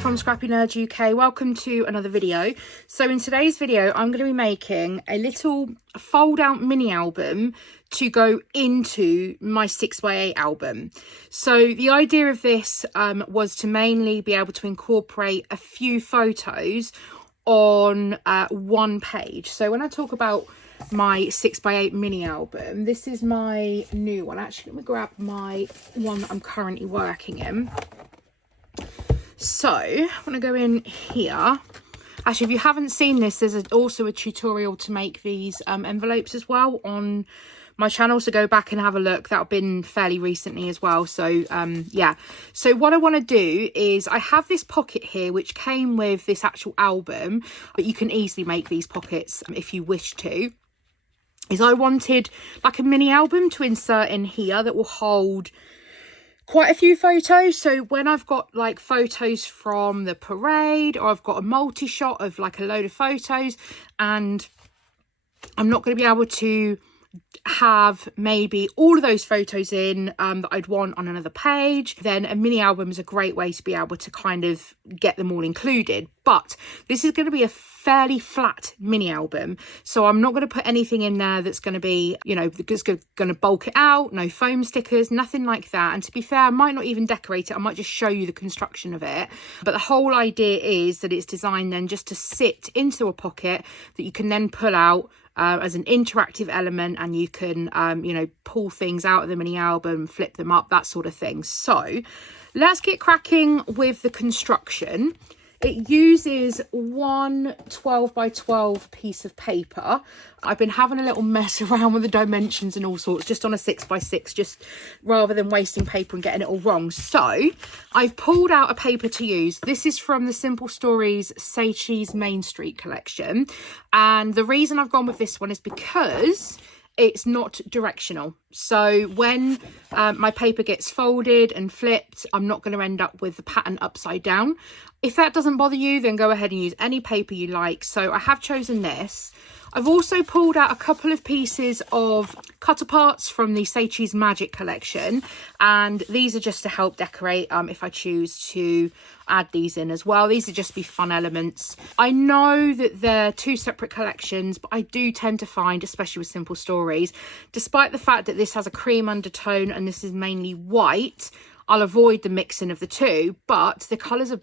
from Scrappynerduk UK. Welcome to another video. So in today's video, I'm going to be making a little fold-out mini album to go into my 6x8 album. So the idea of this was to mainly be able to incorporate a few photos on one page. So when I talk about my 6x8 mini album, this is my new one. Actually, let me grab my one that I'm currently working in. So I'm going to go in here. Actually, if you haven't seen this, there's also a tutorial to make these envelopes as well on my channel, so go back and have a look. That'll been fairly recently as well. So yeah, so what I want to do is I have this pocket here which came with this actual album, but you can easily make these pockets if you wish to. Is I wanted like a mini album to insert in here that will hold quite a few photos. So when I've got like photos from the parade, or I've got a multi-shot of like a load of photos, and I'm not going to be able to have maybe all of those photos in that I'd want on another page, then a mini album is a great way to be able to kind of get them all included. But this is going to be a fairly flat mini album, so I'm not going to put anything in there that's going to be, you know, just going to bulk it out. No foam stickers, nothing like that. And to be fair, I might not even decorate it. I might just show you the construction of it. But the whole idea is that it's designed then just to sit into a pocket that you can then pull out as an interactive element, and you can you know, pull things out of the mini album, flip them up, that sort of thing. So let's get cracking with the construction. It uses one 12 by 12 piece of paper. I've been having a little mess around with the dimensions and all sorts, just on a 6 by 6, just rather than wasting paper and getting it all wrong. So I've pulled out a paper to use. This is from the Simple Stories Say Cheese Main Street collection. And the reason I've gone with this one is because it's not directional. So when my paper gets folded and flipped, I'm not going to end up with the pattern upside down. If that doesn't bother you, then go ahead and use any paper you like. So I have chosen this. I've also pulled out a couple of pieces of cut aparts from the Say Cheese Magic collection, and these are just to help decorate if I choose to add these in as well. These are just be fun elements. I know that they're two separate collections, but I do tend to find, especially with Simple Stories, despite the fact that this has a cream undertone and this is mainly white, I'll avoid the mixing of the two, but the colours are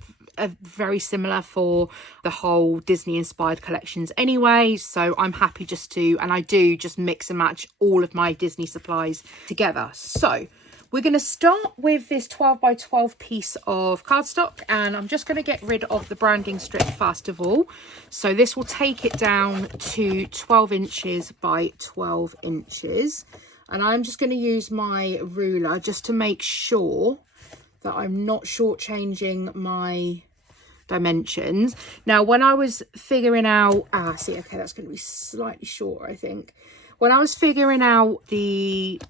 very similar for the whole Disney inspired collections anyway. So I'm happy just to, and I do just mix and match all of my Disney supplies together. So we're going to start with this 12 by 12 piece of cardstock, and I'm just going to get rid of the branding strip first of all. So this will take it down to 12 inches by 12 inches. And I'm just going to use my ruler just to make sure that I'm not shortchanging my dimensions. Now, when I was figuring out, see, okay, that's going to be slightly shorter, I think. When I was figuring out the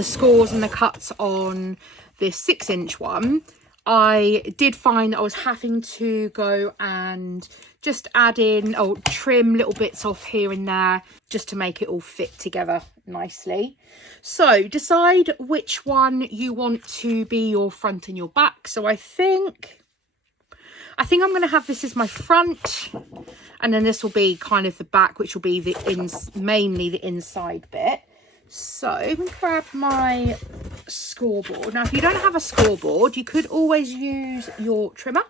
scores and the cuts on this 6-inch one, I did find that I was having to go and just add in or trim little bits off here and there just to make it all fit together nicely. So decide which one you want to be your front and your back. So I think I'm going to have this as my front, and then this will be kind of the back, which will be mainly the inside bit. So I'm going to grab my scoreboard. Now, if you don't have a scoreboard, you could always use your trimmer.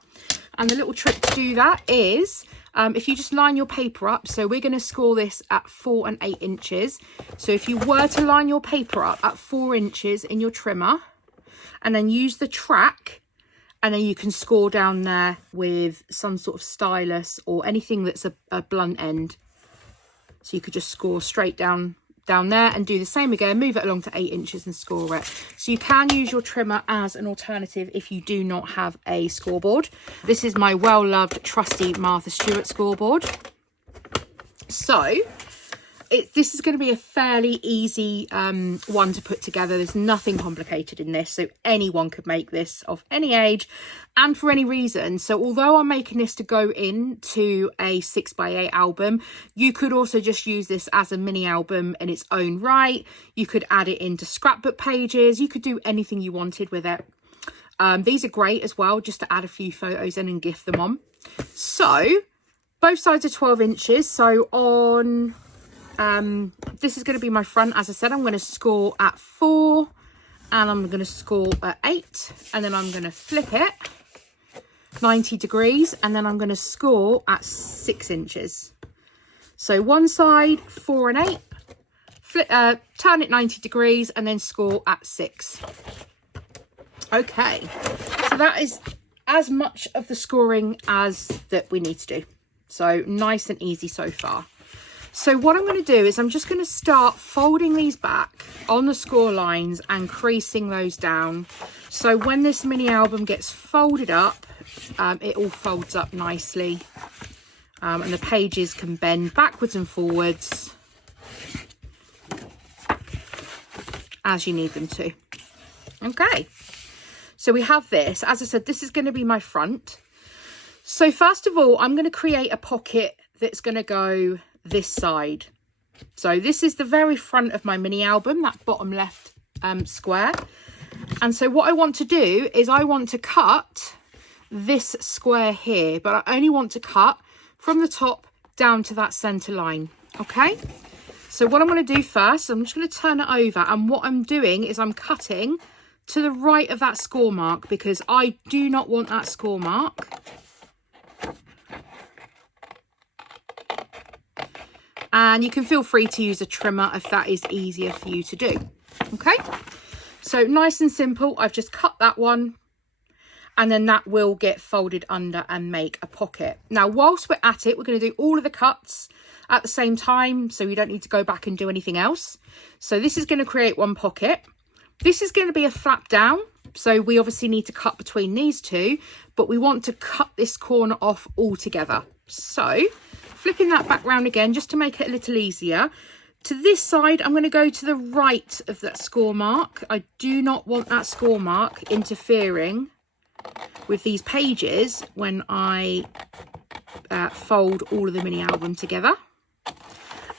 And the little trick to do that is if you just line your paper up. So we're going to score this at 4 and 8 inches. So if you were to line your paper up at 4 inches in your trimmer, and then use the track, and then you can score down there with some sort of stylus or anything that's a blunt end. So you could just score straight down there and do the same again, move it along to 8 inches and score it. So you can use your trimmer as an alternative if you do not have a scoreboard. This is my well-loved trusty Martha Stewart scoreboard. So this is going to be a fairly easy one to put together. There's nothing complicated in this, so anyone could make this of any age and for any reason. So although I'm making this to go into a 6x8 album, you could also just use this as a mini album in its own right. You could add it into scrapbook pages. You could do anything you wanted with it. These are great as well, just to add a few photos in and gift them on. So both sides are 12 inches. So on, this is going to be my front. As I said, I'm going to score at 4 and I'm going to score at 8. And then I'm going to flip it 90 degrees. And then I'm going to score at 6 inches. So one side, 4 and 8. Flip, turn it 90 degrees and then score at 6. Okay, so that is as much of the scoring as that we need to do. So nice and easy so far. So what I'm going to do is I'm just going to start folding these back on the score lines and creasing those down. So when this mini album gets folded up, it all folds up nicely. And the pages can bend backwards and forwards as you need them to. Okay, so we have this. As I said, this is going to be my front. So first of all, I'm going to create a pocket that's going to go this side. So this is the very front of my mini album, that bottom left square. And so what I want to do is I want to cut this square here, but I only want to cut from the top down to that center line. Okay, so what I'm going to do first, I'm just going to turn it over, and what I'm doing is I'm cutting to the right of that score mark because I do not want that score mark and you can feel free to use a trimmer if that is easier for you to do. Okay, so nice and simple. I've just cut that one and then that will get folded under and make a pocket. Now, whilst we're at it, we're going to do all of the cuts at the same time, so we don't need to go back and do anything else. So this is going to create one pocket. This is going to be a flap down, so we obviously need to cut between these two, but we want to cut this corner off altogether. So flipping that back round again, just to make it a little easier. To this side, I'm going to go to the right of that score mark. I do not want that score mark interfering with these pages when I fold all of the mini album together.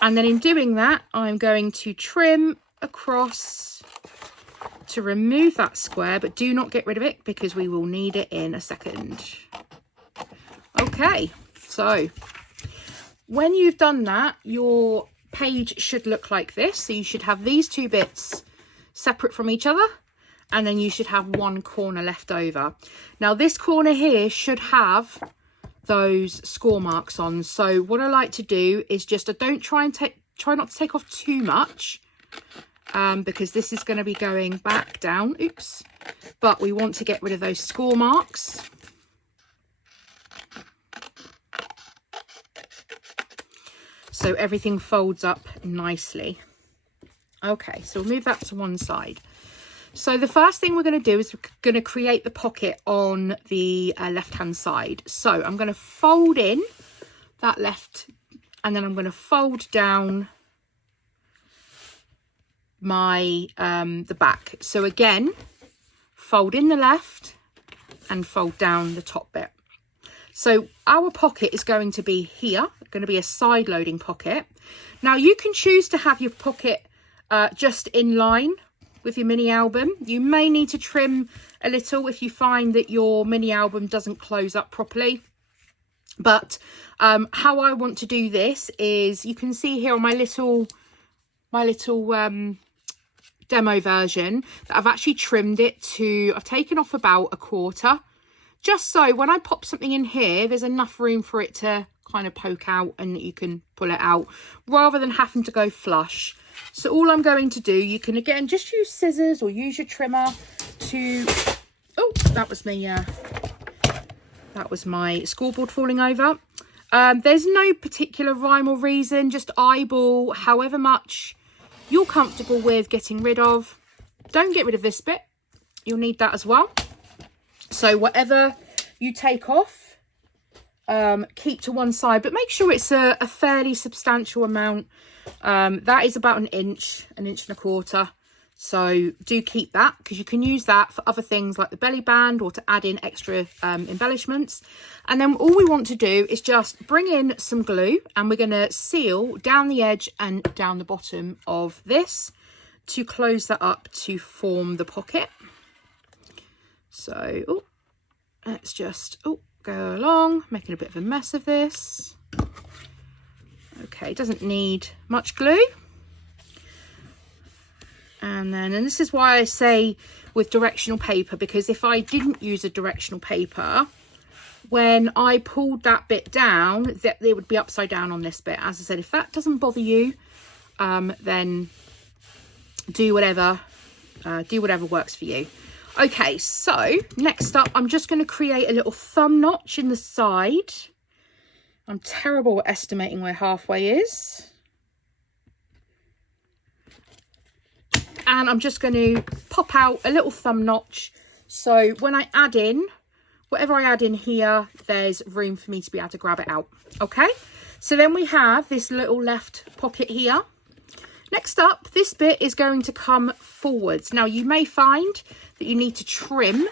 And then in doing that, I'm going to trim across to remove that square, but do not get rid of it because we will need it in a second. Okay, so when you've done that, your page should look like this. So you should have these two bits separate from each other, and then you should have one corner left over. Now this corner here should have those score marks on. So what I like to do is just, I don't try not to take off too much because this is going to be going back down. Oops. But we want to get rid of those score marks. So everything folds up nicely. Okay, so we'll move that to one side. So the first thing we're going to do is we're going to create the pocket on the left-hand side. So I'm going to fold in that left, and then I'm going to fold down my the back. So again, fold in the left and fold down the top bit. So our pocket is going to be here, going to be a side loading pocket. Now you can choose to have your pocket just in line with your mini album. You may need to trim a little if you find that your mini album doesn't close up properly. But how I want to do this is, you can see here on my little demo version that I've actually trimmed it to, I've taken off about 1/4, just so when I pop something in here, there's enough room for it to kind of poke out and that you can pull it out rather than having to go flush. So all I'm going to do, you can again just use scissors or use your trimmer to, oh, that was my scoreboard falling over. There's no particular rhyme or reason, just eyeball however much you're comfortable with getting rid of. Don't get rid of this bit, you'll need that as well. So whatever you take off, keep to one side, but make sure it's a fairly substantial amount. That is about 1 inch, 1.25 inches. So do keep that, because you can use that for other things like the belly band or to add in extra embellishments. And then all we want to do is just bring in some glue, and we're going to seal down the edge and down the bottom of this to close that up to form the pocket. So, oh, let's just go along, making a bit of a mess of this. Okay, doesn't need much glue. And this is why I say with directional paper, because if I didn't use a directional paper, when I pulled that bit down, that it would be upside down on this bit. As I said, if that doesn't bother you, then do whatever works for you. Okay, so next up, I'm just going to create a little thumb notch in the side. I'm terrible at estimating where halfway is. And I'm just going to pop out a little thumb notch. So when I add in, whatever I add in here, there's room for me to be able to grab it out. Okay, so then we have this little left pocket here. Next up, this bit is going to come forwards. Now you may find that you need to trim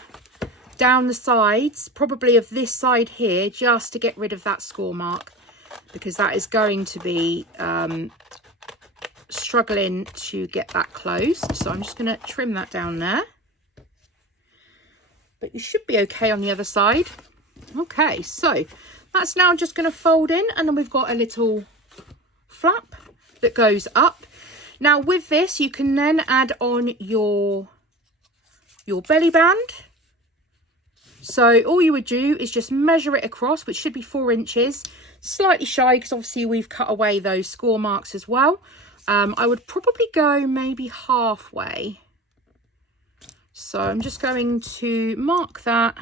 down the sides, probably of this side here, just to get rid of that score mark, because that is going to be struggling to get that closed. So I'm just going to trim that down there. But you should be okay on the other side. Okay, so that's now just going to fold in, and then we've got a little flap that goes up. Now with this, you can then add on your belly band. So all you would do is just measure it across, which should be 4 inches, slightly shy because obviously we've cut away those score marks as well. I would probably go maybe halfway. So I'm just going to mark that,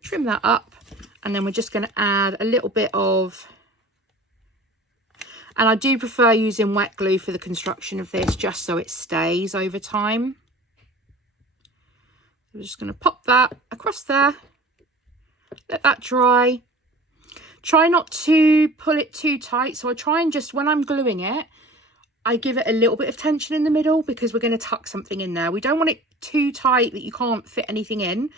trim that up, and then we're just going to add a little bit of, and I do prefer using wet glue for the construction of this, just so it stays over time. We're just going to pop that across there, let that dry. Try not to pull it too tight. So I try and just, when I'm gluing it, I give it a little bit of tension in the middle, because we're going to tuck something in there. We don't want it too tight that you can't fit anything in.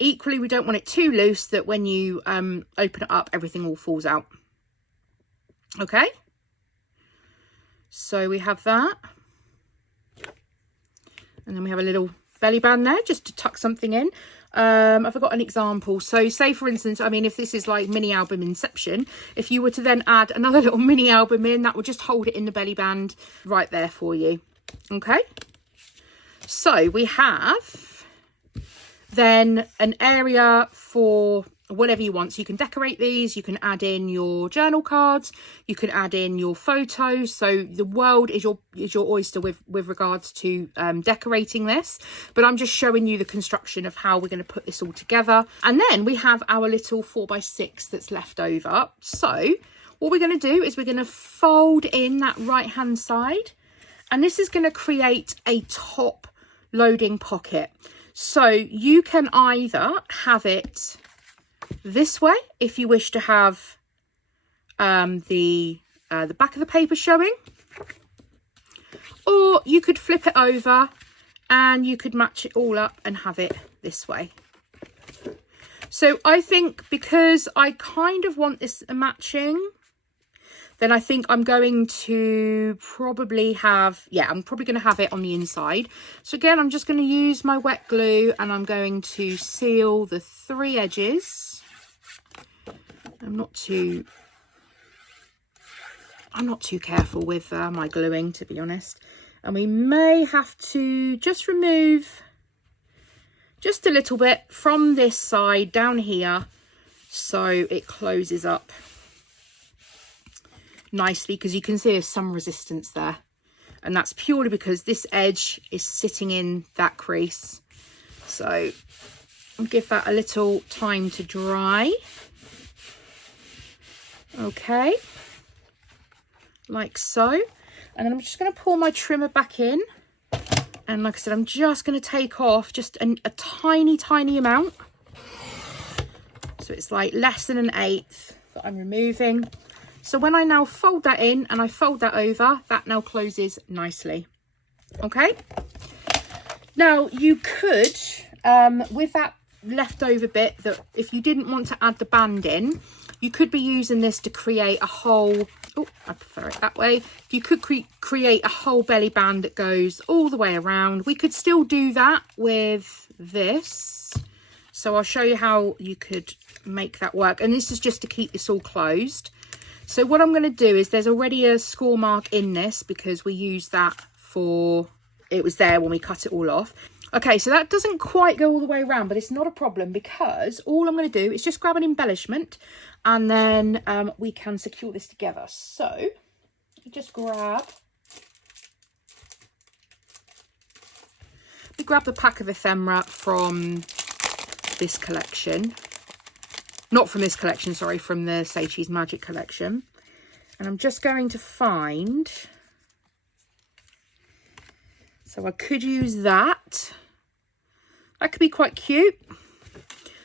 Equally, we don't want it too loose that when you open it up, everything all falls out. Okay. So we have that. And then we have a little belly band there just to tuck something in. I've got an example. So say for instance, I mean, if this is like mini album Inception, if you were to then add another little mini album in, that would just hold it in the belly band right there for you. Okay, so we have then an area for whatever you want. So you can decorate these, you can add in your journal cards, you can add in your photos. So the world is your oyster with regards to decorating this, but I'm just showing you the construction of how we're going to put this all together. And then we have our little 4x6 that's left over. So what we're going to do is we're going to fold in that right hand side, and this is going to create a top loading pocket. So you can either have it this way if you wish to have the back of the paper showing, or you could flip it over and you could match it all up and have it this way. So I think because I kind of want this matching, then I think I'm going to probably have, I'm probably going to have it on the inside. So again, I'm just going to use my wet glue and I'm going to seal the 3 edges. I'm not too careful with my gluing, to be honest. And we may have to just remove just a little bit from this side down here, so it closes up nicely, because you can see there's some resistance there, and that's purely because this edge is sitting in that crease. So I'll give that a little time to dry. Okay, like so. And then I'm just going to pull my trimmer back in, and like I said, I'm just going to take off just a tiny amount, so it's like less than 1/8 that I'm removing. So when I now fold that in and I fold that over, that now closes nicely. Okay. Now you could, with that leftover bit that if you didn't want to add the band in, you could be using this to create a whole, oh, I prefer it that way. You could create a whole belly band that goes all the way around. We could still do that with this. So I'll show you how you could make that work. And this is just to keep this all closed. So what I'm going to do is, there's already a score mark in this because we used that for, it was there when we cut it all off. Okay, so that doesn't quite go all the way around, but it's not a problem because all I'm going to do is just grab an embellishment and then we can secure this together. So you just grab the pack of ephemera from this collection. Not from this collection, sorry, from the Say Cheese Magic collection. And I'm just going to find, so I could use that. That could be quite cute.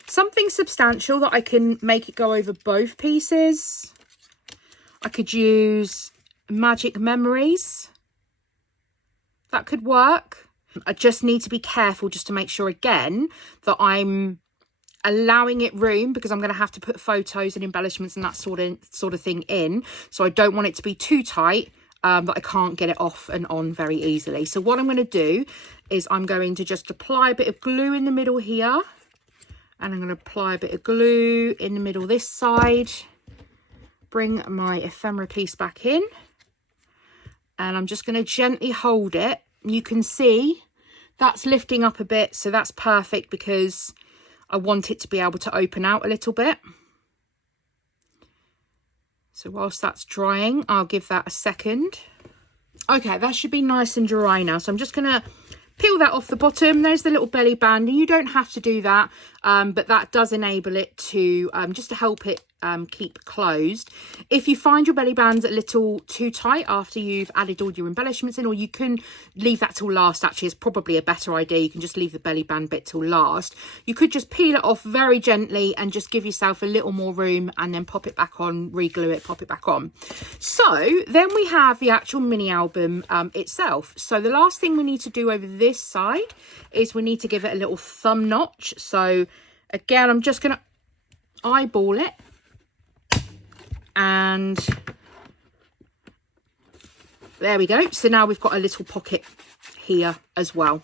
Something substantial that I can make it go over both pieces. I could use Magic Memories. That could work. I just need to be careful just to make sure again that I'm allowing it room, because I'm going to have to put photos and embellishments and that sort of thing in. So I don't want it to be too tight that I can't get it off and on very easily. So what I'm going to do is I'm going to just apply a bit of glue in the middle here. And I'm going to apply a bit of glue in the middle this side. Bring my ephemera piece back in. And I'm just going to gently hold it. You can see that's lifting up a bit. So that's perfect because I want it to be able to open out a little bit. So whilst that's drying, I'll give that a second. Okay, that should be nice and dry now. So I'm just going to peel that off the bottom. There's the little belly band, and you don't have to do that, but that does enable it to, just to help it keep closed. If you find your belly band's a little too tight after you've added all your embellishments in, or you can leave that till last, actually, it's probably a better idea. You can just leave the belly band bit till last. You could just peel it off very gently and just give yourself a little more room and then pop it back on, re-glue it, pop it back on. So then we have the actual mini album itself. So the last thing we need to do over this side is we need to give it a little thumb notch. So again, I'm just going to eyeball it. And there we go. So now we've got a little pocket here as well.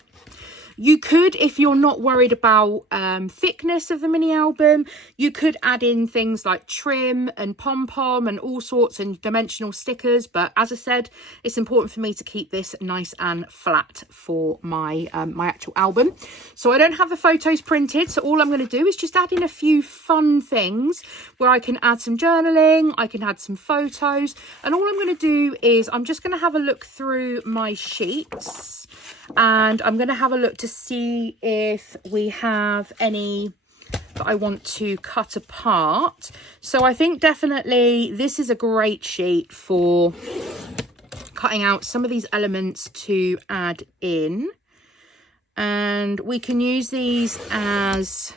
You could, if you're not worried about thickness of the mini album, you could add in things like trim and pom-pom and all sorts and dimensional stickers. But as I said, it's important for me to keep this nice and flat for my my actual album. So I don't have the photos printed. So all I'm going to do is just add in a few fun things where I can add some journaling, I can add some photos. And all I'm going to do is I'm just going to have a look through my sheets. And I'm going to have a look to see if we have any that I want to cut apart. So I think definitely this is a great sheet for cutting out some of these elements to add in. And we can use these as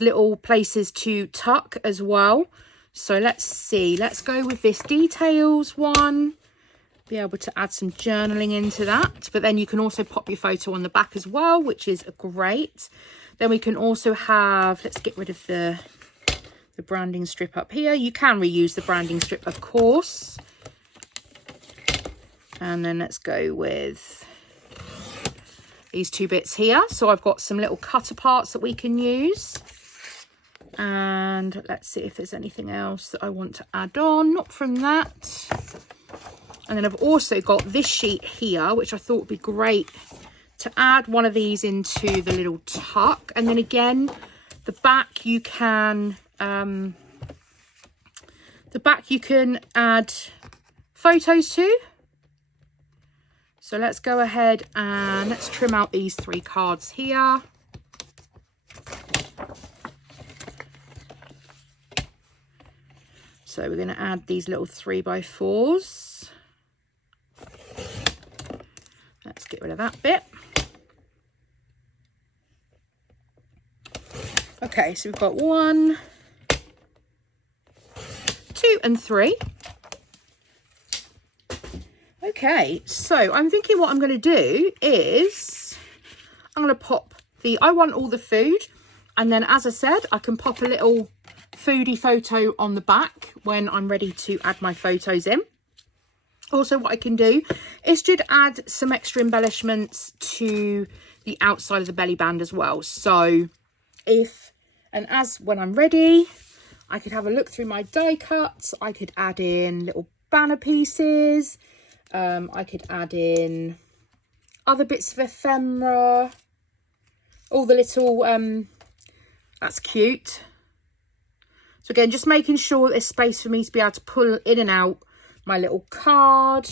little places to tuck as well. So let's see, let's go with this details one. Be able to add some journaling into that, but then you can also pop your photo on the back as well, which is great. Then we can also have, let's get rid of the branding strip up here. You can reuse the branding strip, of course. And then let's go with these two bits here. So I've got some little cutter parts that we can use. And let's see if there's anything else that I want to add on, not from that. And then I've also got this sheet here, which I thought would be great to add one of these into the little tuck. And then again, the back you can add photos to. So let's go ahead and let's trim out these 3 cards here. So we're going to add these little 3x4s. Let's get rid of that bit. Okay, so we've got 1, 2 and 3. Okay, so I'm thinking what I'm going to do is I'm going to pop I want all the food. And then, as I said, I can pop a little foodie photo on the back when I'm ready to add my photos in. Also, what I can do is just add some extra embellishments to the outside of the belly band as well. So when I'm ready, I could have a look through my die cuts. I could add in little banner pieces. I could add in other bits of ephemera. All the little, that's cute. So again, just making sure there's space for me to be able to pull in and out my little card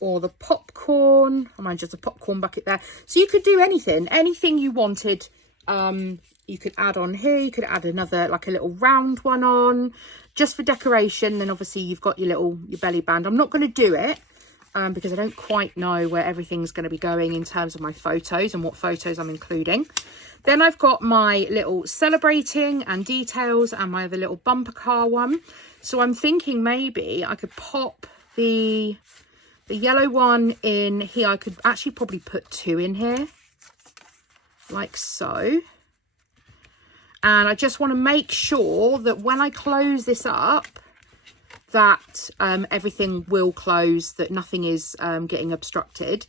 or the popcorn. I mind just a popcorn bucket there. So you could do anything you wanted. You could add on here. You could add another, like a little round one on, just for decoration. Then obviously you've got your belly band. I'm not going to do it because I don't quite know where everything's going to be going in terms of my photos and what photos I'm including. Then I've got my little celebrating and details and my other little bumper car one. So I'm thinking maybe I could pop the yellow one in here. I could actually probably put 2 in here, like so. And I just want to make sure that when I close this up, that everything will close, that nothing is getting obstructed.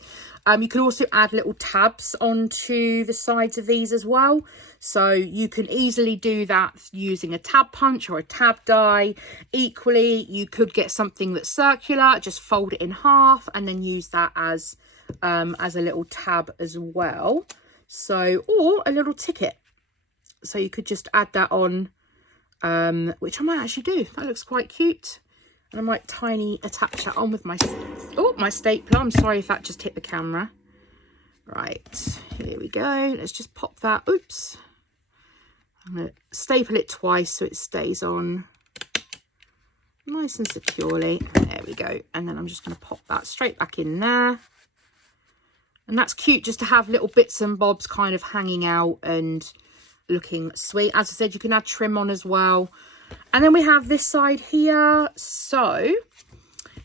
You can also add little tabs onto the sides of these as well. So you can easily do that using a tab punch or a tab die. Equally, you could get something that's circular, just fold it in half and then use that as a little tab as well. So, or a little ticket. So you could just add that on, which I might actually do. That looks quite cute. And I might tiny attach that on with my stapler. I'm sorry if that just hit the camera. Right, here we go. Let's just pop that. Oops. I'm going to staple it twice so it stays on nice and securely. There we go. And then I'm just going to pop that straight back in there. And that's cute just to have little bits and bobs kind of hanging out and looking sweet. As I said, you can add trim on as well. And then we have this side here. So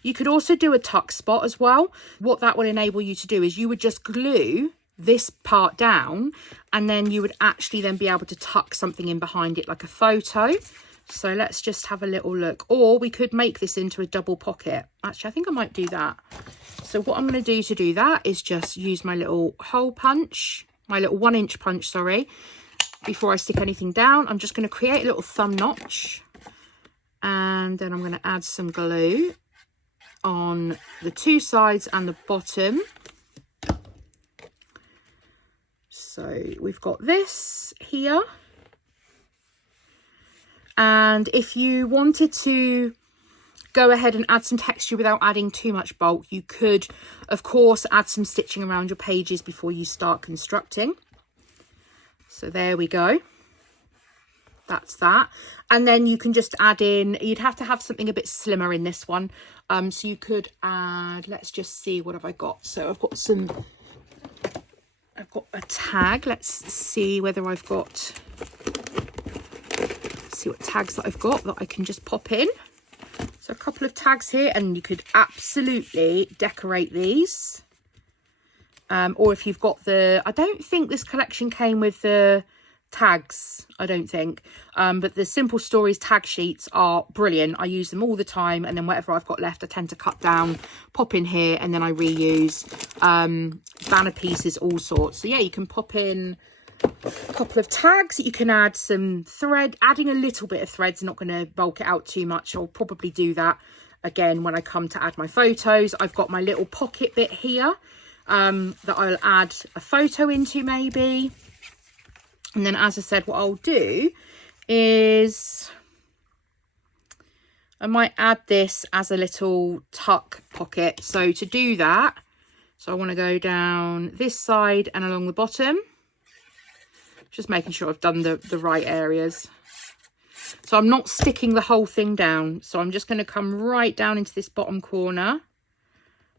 you could also do a tuck spot as well. What that will enable you to do is you would just glue this part down and then you would actually then be able to tuck something in behind it like a photo. So let's just have a little look. Or we could make this into a double pocket. Actually, I think I might do that. So what I'm going to do that is just use my little hole punch, my little 1-inch punch, sorry. Before I stick anything down, I'm just going to create a little thumb notch and then I'm going to add some glue on the 2 sides and the bottom. So we've got this here. And if you wanted to go ahead and add some texture without adding too much bulk, you could, of course, add some stitching around your pages before you start constructing. So there we go. That's that. And then you can just add in, you'd have to have something a bit slimmer in this one. So you could add, let's just see, what have I got? So I've got a tag. Let's see whether I've got, see what tags that I've got that I can just pop in. So a couple of tags here, and you could absolutely decorate these. Or if you've got I don't think this collection came with the tags, I don't think. But the Simple Stories tag sheets are brilliant. I use them all the time, and then whatever I've got left, I tend to cut down, pop in here, and then I reuse banner pieces, all sorts. So yeah, you can pop in a couple of tags. You can add some thread. Adding a little bit of thread's not going to bulk it out too much. I'll probably do that again when I come to add my photos. I've got my little pocket bit here. That I'll add a photo into maybe. And then, as I said, what I'll do is I might add this as a little tuck pocket. So to do that, so I want to go down this side and along the bottom, just making sure I've done the right areas. So I'm not sticking the whole thing down. So I'm just going to come right down into this bottom corner.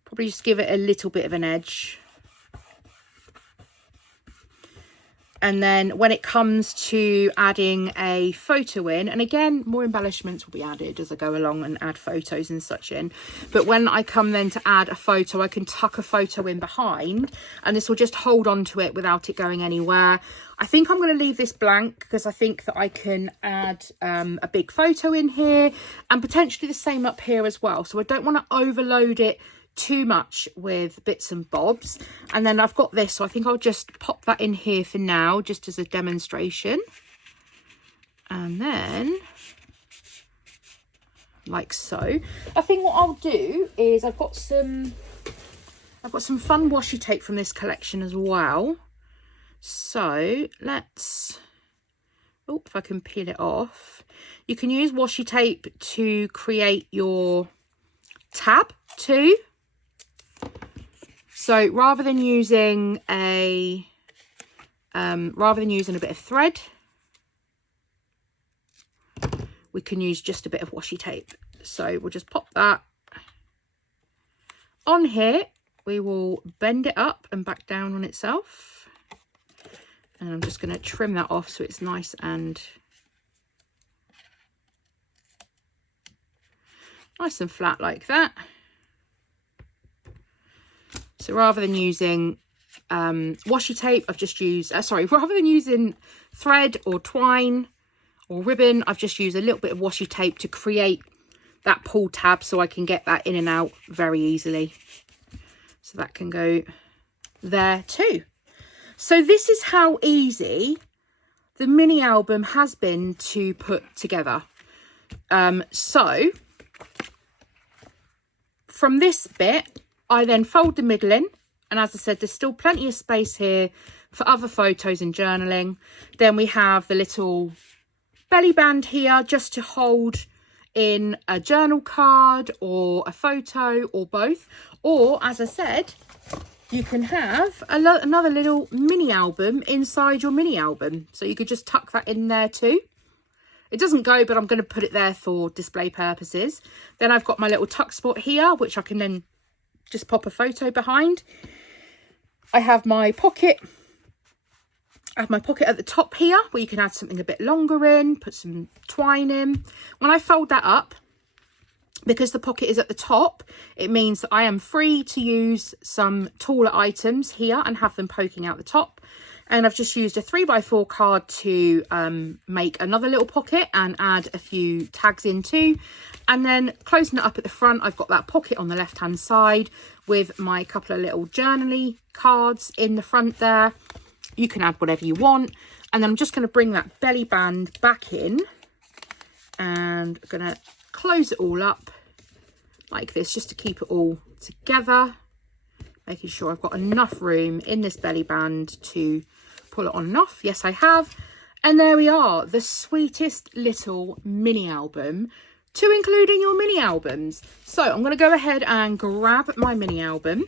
Probably just give it a little bit of an edge. And then when it comes to adding a photo in, and again, more embellishments will be added as I go along and add photos and such in. But when I come then to add a photo, I can tuck a photo in behind, and this will just hold on to it without it going anywhere. I think I'm going to leave this blank because I think that I can add a big photo in here and potentially the same up here as well. So I don't want to overload it too much with bits and bobs. And then I've got this, so I think I'll just pop that in here for now, just as a demonstration. And then like so. I think what I'll do is I've got some fun washi tape from this collection as well. So let's, oh, if I can peel it off. You can use washi tape to create your tab too. So rather than using a bit of thread, we can use just a bit of washi tape. So we'll just pop that on here. We will bend it up and back down on itself. And I'm just going to trim that off so it's nice and flat like that. So rather than using washi tape, I've just used, rather than using thread or twine or ribbon, I've just used a little bit of washi tape to create that pull tab so I can get that in and out very easily. So that can go there too. So this is how easy the mini album has been to put together. So from this bit, I then fold the middle in, and as I said, there's still plenty of space here for other photos and journaling. Then we have the little belly band here just to hold in a journal card or a photo or both. Or, as I said, you can have another little mini album inside your mini album. So you could just tuck that in there too. It doesn't go, but I'm going to put it there for display purposes. Then I've got my little tuck spot here, which I can then just pop a photo behind. I have my pocket. I have my pocket at the top here where you can add something a bit longer in, put some twine in. When I fold that up, because the pocket is at the top, it means that I am free to use some taller items here and have them poking out the top. And I've just used a 3x4 card to make another little pocket and add a few tags in too. And then closing it up at the front, I've got that pocket on the left hand side with my couple of little journaly cards in the front there. You can add whatever you want. And then I'm just going to bring that belly band back in and I'm going to close it all up like this just to keep it all together, making sure I've got enough room in this belly band to pull it on and off. Yes, I have. And there we are, the sweetest little mini album to include in your mini albums. So I'm going to go ahead and grab my mini album.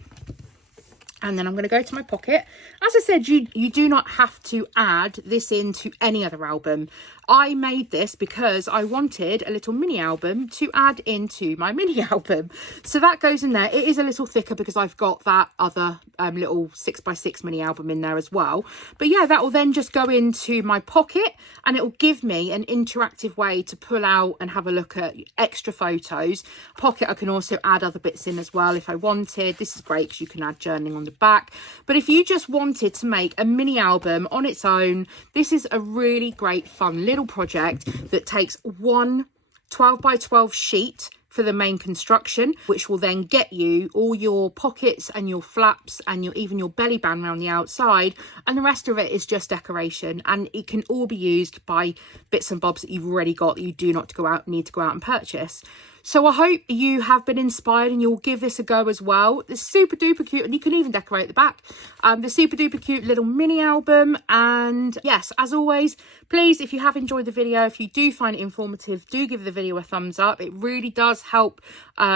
And then I'm going to go to my pocket. As I said, you do not have to add this into any other album. I made this because I wanted a little mini album to add into my mini album. So that goes in there. It is a little thicker because I've got that other little 6x6 mini album in there as well. But yeah, that will then just go into my pocket and it will give me an interactive way to pull out and have a look at extra photos. Pocket, I can also add other bits in as well if I wanted. This is great because you can add journaling on the back. But if you just wanted to make a mini album on its own, this is a really great fun little project that takes one 12x12 sheet for the main construction, which will then get you all your pockets and your flaps and even your belly band around the outside, and the rest of it is just decoration, and it can all be used by bits and bobs that you've already got that you do not need to go out and purchase. So I hope you have been inspired and you'll give this a go as well. It's super duper cute, and you can even decorate the back. The super duper cute little mini album. And yes, as always, please, if you have enjoyed the video, if you do find it informative, do give the video a thumbs up. It really does help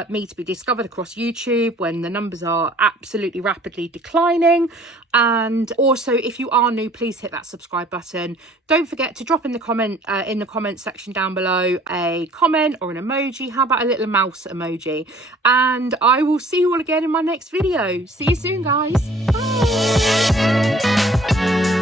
me to be discovered across YouTube when the numbers are absolutely rapidly declining. And also, if you are new, please hit that subscribe button. Don't forget to drop in the comment section down below a comment or an emoji. How about a little mouse emoji? And I will see you all again in my next video. See you soon, guys. Bye.